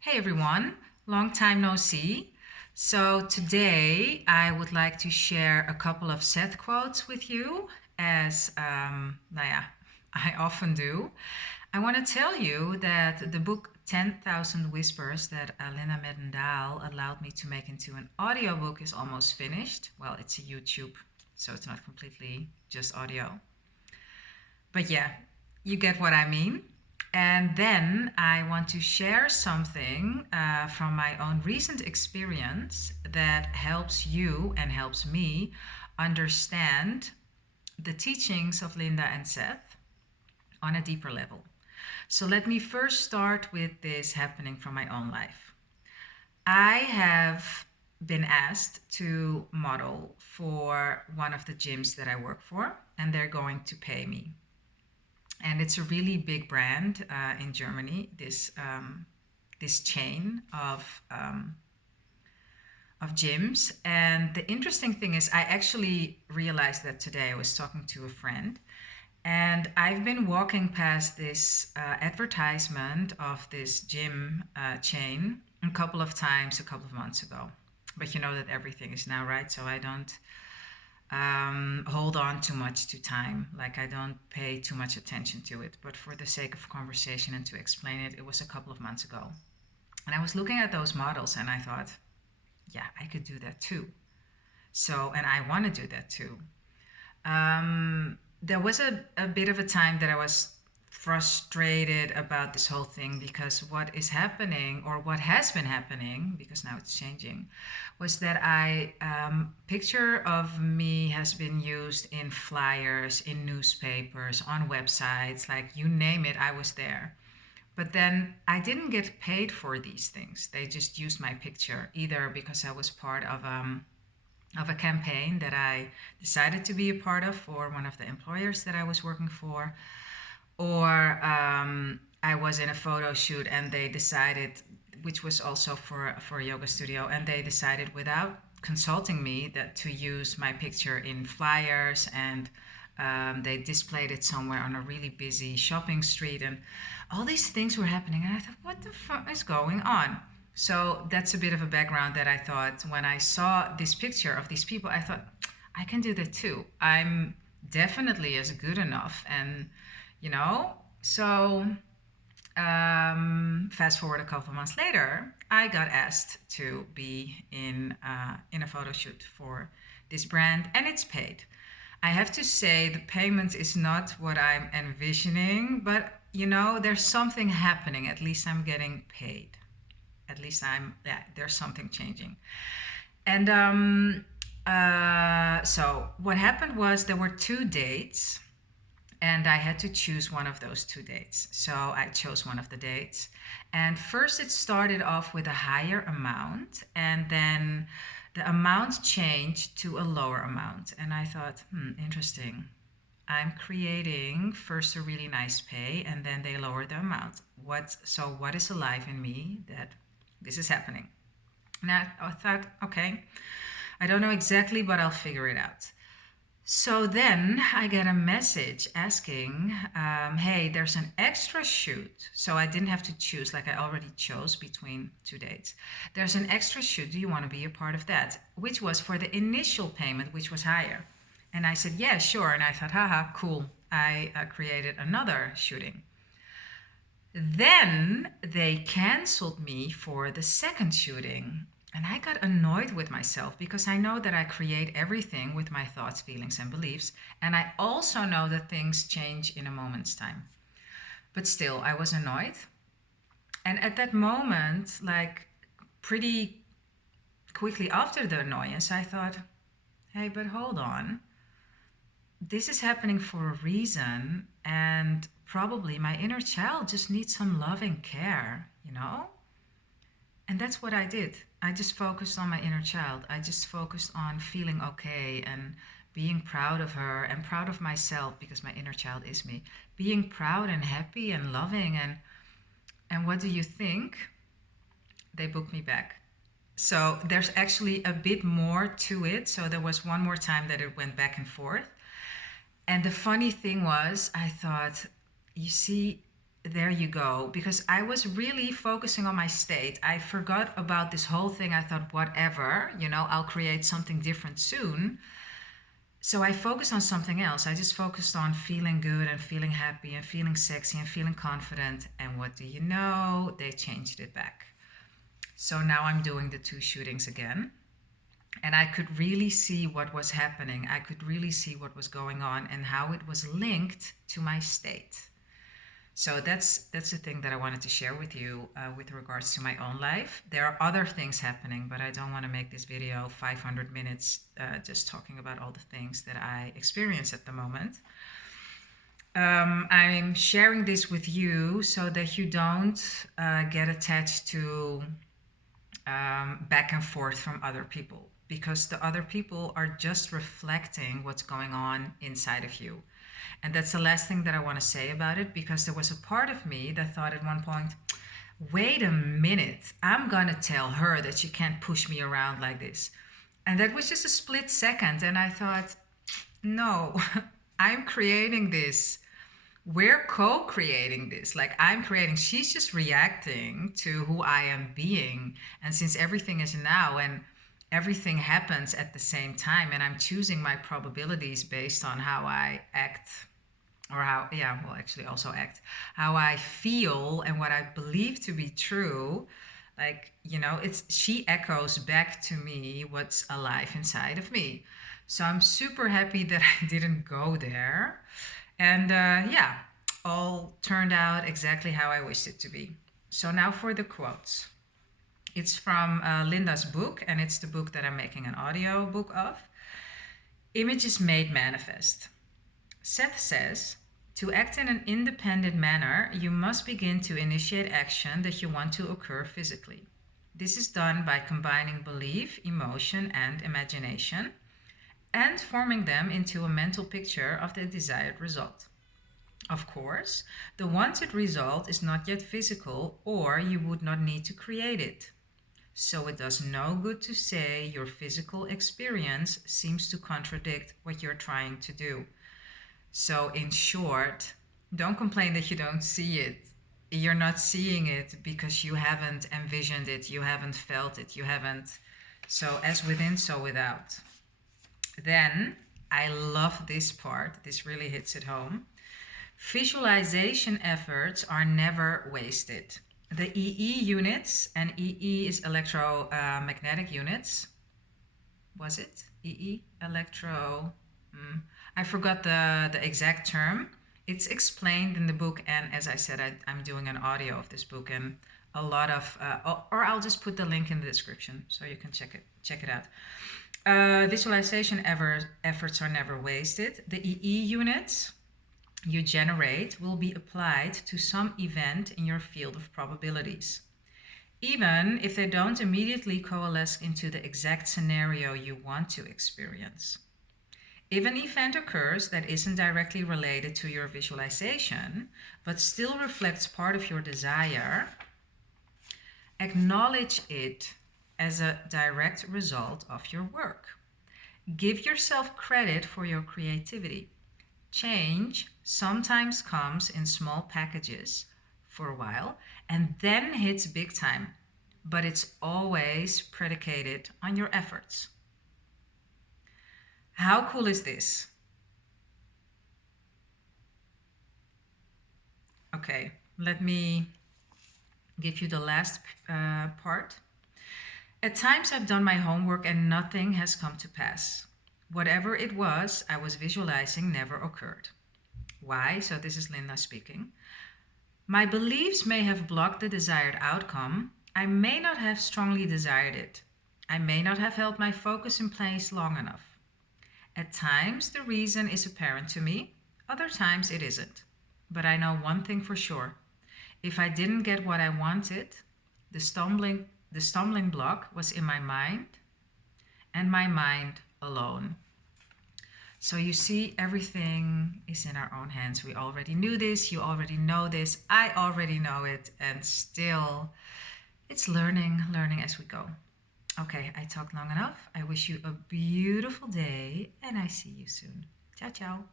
Hey everyone, long time no see. So today I would like to share a couple of set quotes with you, as I often do. I want to tell you that the book 10,000 Whispers that Alina Medendaal allowed me to make into an audiobook is almost finished. Well, it's a YouTube, so it's not completely just audio. But yeah, you get what I mean. And then I want to share something from my own recent experience that helps you and helps me understand the teachings of Linda and Seth on a deeper level. So let me first start with this happening from my own life. I have been asked to model for one of the gyms that I work for, and they're going to pay me. And it's a really big brand in Germany. This chain of gyms. And the interesting thing is, I actually realized that today. I was talking to a friend, and I've been walking past this advertisement of this gym chain a couple of times a couple of months ago. But you know that everything is now, right? So I don't hold on too much to time. Like, I don't pay too much attention to it. But for the sake of conversation and to explain it, it was a couple of months ago. And I was looking at those models and I thought, yeah, I could do that too. So, and I want to do that too. There was a bit of a time that I was frustrated about this whole thing, because what is happening, or what has been happening, because now it's changing, was that picture of me has been used in flyers, in newspapers, on websites, like you name it, I was there. But then I didn't get paid for these things. They just used my picture, either because I was part of a campaign that I decided to be a part of for one of the employers that I was working for, or I was in a photo shoot and they decided, which was also for a yoga studio, and they decided without consulting me that to use my picture in flyers, and they displayed it somewhere on a really busy shopping street, and all these things were happening, and I thought, what the fuck is going on? So that's a bit of a background that I thought when I saw this picture of these people, I thought, I can do that too. I'm definitely as good enough. And, so fast forward a couple of months later, I got asked to be in a photo shoot for this brand, and it's paid. I have to say the payment is not what I'm envisioning, but there's something happening. At least I'm getting paid. At least there's something changing. And so what happened was there were 2 dates, and I had to choose one of those 2 dates. So I chose one of the dates. And first it started off with a higher amount, and then the amount changed to a lower amount. And I thought, interesting. I'm creating first a really nice pay, and then they lower the amount. What is alive in me that this is happening? And I thought, okay, I don't know exactly, but I'll figure it out. So then I get a message asking, hey, there's an extra shoot. So I didn't have to choose, like I already chose between 2 dates. There's an extra shoot. Do you want to be a part of that? Which was for the initial payment, which was higher. And I said, yeah, sure. And I thought, haha, cool. I created another shooting. Then they canceled me for the second shooting. And I got annoyed with myself, because I know that I create everything with my thoughts, feelings, and beliefs. And I also know that things change in a moment's time. But still, I was annoyed. And at that moment, like pretty quickly after the annoyance, I thought, hey, but hold on. This is happening for a reason, and probably my inner child just needs some loving care, And that's what I did. I just focused on my inner child. I just focused on feeling okay and being proud of her and proud of myself, because my inner child is me. Being proud and happy and loving. And what do you think? They booked me back. So there's actually a bit more to it. So there was one more time that it went back and forth. And the funny thing was, I thought, you see, there you go. Because I was really focusing on my state. I forgot about this whole thing. I thought, whatever, I'll create something different soon. So I focused on something else. I just focused on feeling good and feeling happy and feeling sexy and feeling confident. And what do you know? They changed it back. So now I'm doing the 2 shootings again. And I could really see what was happening. I could really see what was going on and how it was linked to my state. So that's the thing that I wanted to share with you with regards to my own life. There are other things happening, but I don't want to make this video 500 minutes just talking about all the things that I experience at the moment. I'm sharing this with you so that you don't get attached to back and forth from other people, because the other people are just reflecting what's going on inside of you. And that's the last thing that I want to say about it, because there was a part of me that thought at one point, wait a minute, I'm going to tell her that she can't push me around like this. And that was just a split second. And I thought, no, I'm creating this. We're co-creating this. Like, I'm creating, she's just reacting to who I am being. And since everything is now and everything happens at the same time, and I'm choosing my probabilities based on how I act, or how how I feel and what I believe to be true. Like, she echoes back to me what's alive inside of me. So I'm super happy that I didn't go there. And all turned out exactly how I wished it to be. So now for the quotes. It's from Linda's book, and it's the book that I'm making an audio book of. Images made manifest. Seth says, to act in an independent manner, you must begin to initiate action that you want to occur physically. This is done by combining belief, emotion, and imagination, and forming them into a mental picture of the desired result. Of course, the wanted result is not yet physical, or you would not need to create it. So it does no good to say your physical experience seems to contradict what you're trying to do. So in short, don't complain that you don't see it. You're not seeing it because you haven't envisioned it, you haven't felt it, you haven't. So as within, so without. Then, I love this part. This really hits it home. Visualization efforts are never wasted. The EE units, and EE is electromagnetic units. Was it? EE? I forgot the exact term. It's explained in the book, and as I said, I'm doing an audio of this book, and a lot of, or I'll just put the link in the description so you can check it out. Visualization efforts are never wasted. The EE units you generate will be applied to some event in your field of probabilities, even if they don't immediately coalesce into the exact scenario you want to experience. If an event occurs that isn't directly related to your visualization, but still reflects part of your desire, acknowledge it as a direct result of your work. Give yourself credit for your creativity. Change sometimes comes in small packages for a while and then hits big time, but it's always predicated on your efforts. How cool is this? Okay, let me give you the last part. At times I've done my homework and nothing has come to pass. Whatever it was I was visualizing never occurred. Why? So this is Linda speaking. My beliefs may have blocked the desired outcome. I may not have strongly desired it. I may not have held my focus in place long enough. At times the reason is apparent to me, other times it isn't. But I know one thing for sure. If I didn't get what I wanted, the stumbling block was in my mind, and my mind alone. So you see, everything is in our own hands. We already knew this, you already know this, I already know it, and still it's learning as we go. Okay, I talked long enough. I wish you a beautiful day, and I see you soon. Ciao, ciao.